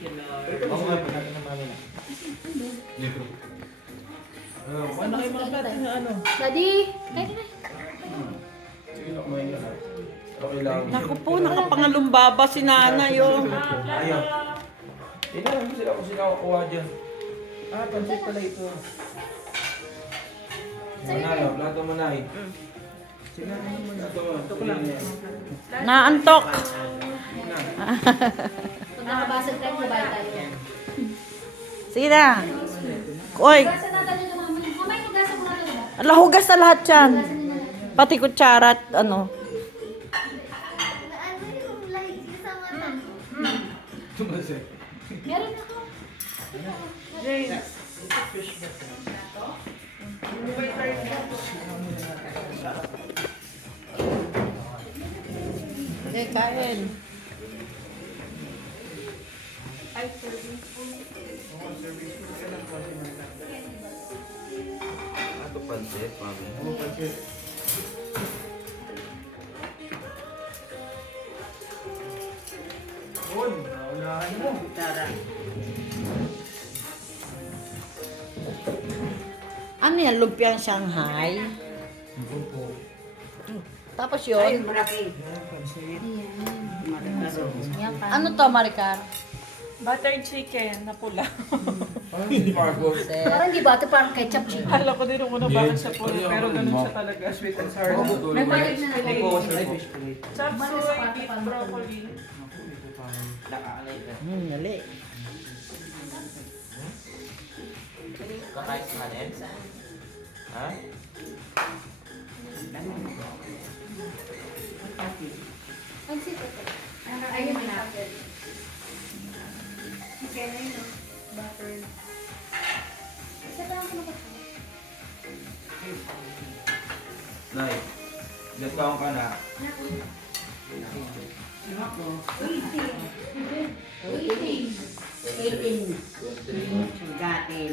Oo nga, pagkakita ng mami na. Libro. Wala kayo mga plato na ano. Daddy, kain na. Sige na, kumain ka. Okay lang. Naku po, nakapangalumbaba si nanay, oh. Ayaw. Tinanong mo sila kung sino kukuha dyan. Pansit pala ito. Manalo, plato mo na eh. Sige na, plato mo. Ito ko lang. Naantok. Pag nakabasag tayo, mabay tayo. Sige na. Oy, Hugasan natin yung mamay. Mamay, hugasan mo natin ba? ala, hugas na lahat yan. Pati kutsara at ano. Tumasik. Meron ako. Sige, kain. Ito pansit, mami. Oo, pansit. Yun, naunahan mo. Ano yan, lumpiang Shanghai? Tapos yun, Yan pa. ano to, Maricar? Buttered chicken na pula. Parang hindi Marcos. Parang di ba ito parang ketchup chicken? Akala ko din nung una bakit siya pula, pero ganun siya talaga, sweet and sour. May balik na natin. Chop suey, beef broccoli. Nali. Kakain sa kanin? Ha? Ang sito ito. Ayun na. Okay na yun. Butter. Isa lang ako na Nay, ilan taong ka na? Waiting. Gatin.